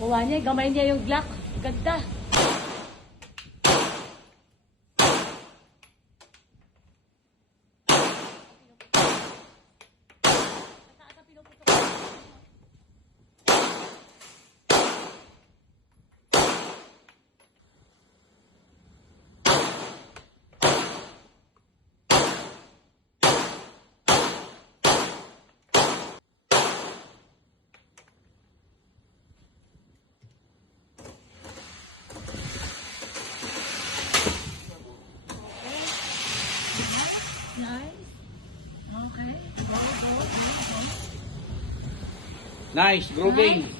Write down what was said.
Kuha niya, gamay niya yung Glock. Ganda. Nice. Okay. Go. Nice, grooving. Nice.